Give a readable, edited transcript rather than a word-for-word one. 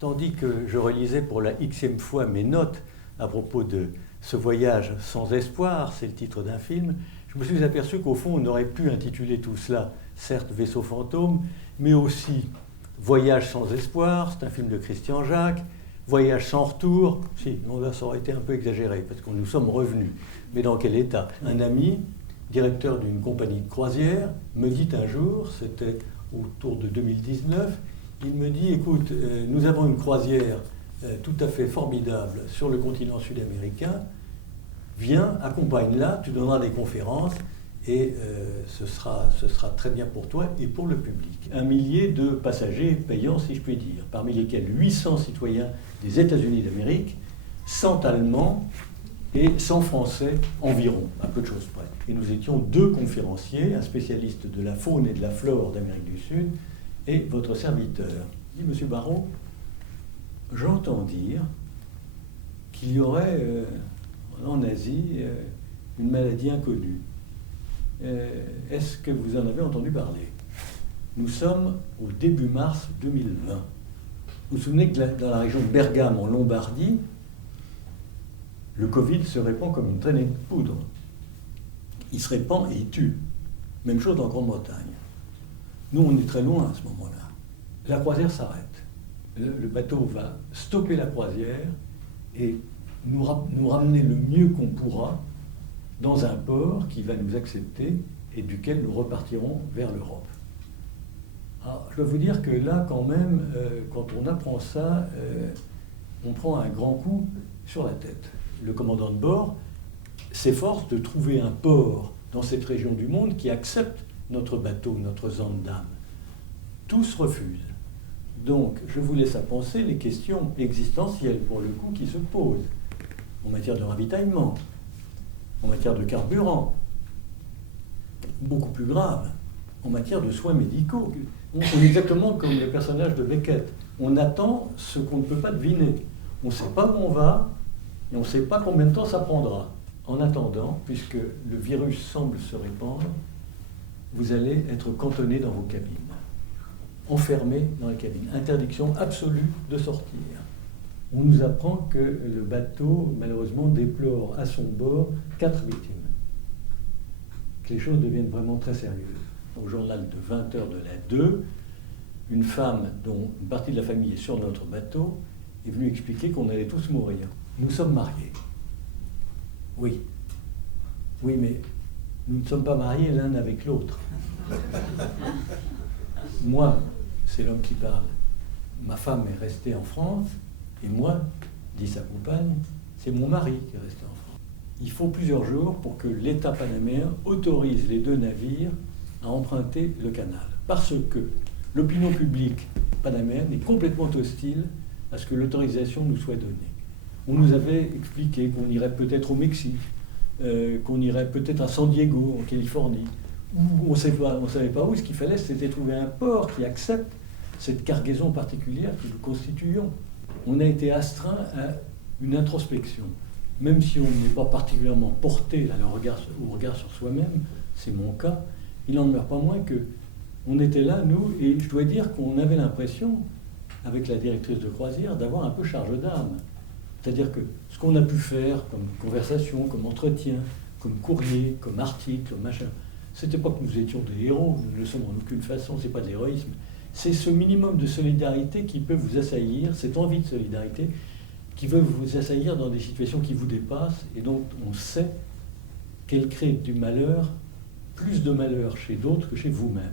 Tandis que je relisais pour la xème fois mes notes à propos de ce voyage sans espoir, c'est le titre d'un film, je me suis aperçu qu'au fond, on aurait pu intituler tout cela, certes Vaisseau fantôme, mais aussi Voyage sans espoir, c'est un film de Christian Jacques, Voyage sans retour, si, là ça aurait été un peu exagéré, parce que nous sommes revenus. Mais dans quel état? Un ami, directeur d'une compagnie de croisière, me dit un jour, c'était autour de 2019, il me dit, écoute, nous avons une croisière tout à fait formidable sur le continent sud-américain, viens, accompagne-la, tu donneras des conférences et ce sera très bien pour toi et pour le public. 1 millier de passagers payants, si je puis dire, parmi lesquels 800 citoyens des États-Unis d'Amérique, 100 Allemands et 100 Français environ, à peu de choses près. Et nous étions 2 conférenciers, un spécialiste de la faune et de la flore d'Amérique du Sud et votre serviteur. Il dit, Monsieur Baron, j'entends dire qu'il y aurait en Asie une maladie inconnue. Est-ce que vous en avez entendu parler? Nous sommes au début mars 2020. Vous vous souvenez que dans la région de Bergame, en Lombardie, le Covid se répand comme une traînée de poudre. Il se répand et il tue. Même chose en Grande-Bretagne. Nous, on est très loin à ce moment-là. La croisière s'arrête. Le bateau va stopper la croisière et nous ramener le mieux qu'on pourra dans un port qui va nous accepter et duquel nous repartirons vers l'Europe. Alors, je dois vous dire que là, quand même, quand on apprend ça, on prend un grand coup sur la tête. Le commandant de bord s'efforce de trouver un port dans cette région du monde qui accepte notre bateau, notre Zaandam. Tous refusent. Donc, je vous laisse à penser les questions existentielles, pour le coup, qui se posent en matière de ravitaillement, en matière de carburant, beaucoup plus grave, en matière de soins médicaux. On est exactement comme les personnages de Beckett. On attend ce qu'on ne peut pas deviner. On ne sait pas où on va et on ne sait pas combien de temps ça prendra. En attendant, puisque le virus semble se répandre, vous allez être cantonné dans vos cabines, enfermé dans les cabines. Interdiction absolue de sortir. On nous apprend que le bateau, malheureusement, déplore à son bord 4 victimes. Que les choses deviennent vraiment très sérieuses. Au journal de 20h de la 2, une femme dont une partie de la famille est sur notre bateau est venue expliquer qu'on allait tous mourir. Nous sommes mariés. Oui. Oui, mais nous ne sommes pas mariés l'un avec l'autre. Moi, c'est l'homme qui parle. Ma femme est restée en France, et moi, dit sa compagne, c'est mon mari qui est resté en France. Il faut plusieurs jours pour que l'État panaméen autorise les 2 navires à emprunter le canal. Parce que l'opinion publique panaméenne est complètement hostile à ce que l'autorisation nous soit donnée. On nous avait expliqué qu'on irait peut-être au Mexique, qu'on irait peut-être à San Diego, en Californie, où on ne savait pas où. Ce qu'il fallait, c'était trouver un port qui accepte cette cargaison particulière que nous constituions. On a été astreint à une introspection. Même si on n'est pas particulièrement porté au regard sur soi-même, c'est mon cas, il n'en demeure pas moins qu'on était là, nous, et je dois dire qu'on avait l'impression, avec la directrice de croisière, d'avoir un peu charge d'âme. C'est-à-dire que ce qu'on a pu faire comme conversation, comme entretien, comme courrier, comme article, comme machin, c'était pas que nous étions des héros, nous ne le sommes en aucune façon, c'est pas de l'héroïsme. C'est ce minimum de solidarité qui peut vous assaillir, cette envie de solidarité, qui veut vous assaillir dans des situations qui vous dépassent et dont on sait qu'elles créent du malheur, plus de malheur chez d'autres que chez vous-même.